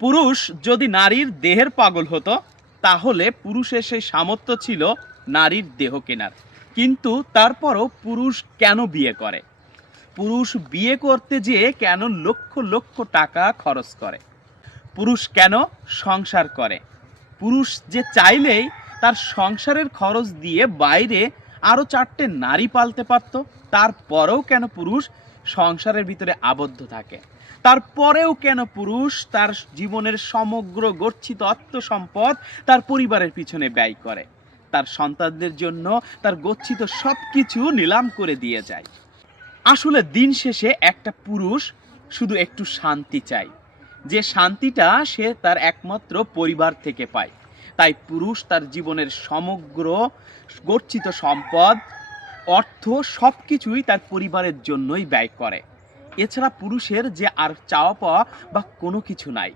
পুরুষ যদি নারীর দেহের পাগল হতো তাহলে পুরুষের সেই সামর্থ্য ছিল নারীর দেহ কেনার। কিন্তু তারপরও পুরুষ কেন বিয়ে করে? পুরুষ বিয়ে করতে যেয়ে কেন লক্ষ লক্ষ টাকা খরচ করে? পুরুষ কেন সংসার করে? পুরুষ যে চাইলেই তার সংসারের খরচ দিয়ে বাইরে আরও 4টে নারী পালতে পারত, তারপরেও কেন পুরুষ সংসারের ভিতরে আবদ্ধ থাকে? তারপরেও কেন পুরুষ তার জীবনের সমগ্র গচ্ছিত অর্থ সম্পদ তার পরিবারের পিছনে ব্যয় করে, তার সন্তানদের জন্য তার গচ্ছিত সব কিছু নিলাম করে দিয়ে যায়? আসলে দিন শেষে একটা পুরুষ শুধু একটু শান্তি চায়, যে শান্তিটা সে তার একমাত্র পরিবার থেকে পায়। তাই পুরুষ তার জীবনের সমগ্র গচ্ছিত সম্পদ, অর্থ সব কিছুই তার পরিবারের জন্যই ব্যয় করে। এছাড়া পুরুষের যে আর চাওয়া পাওয়া বা কোনো কিছু নাই।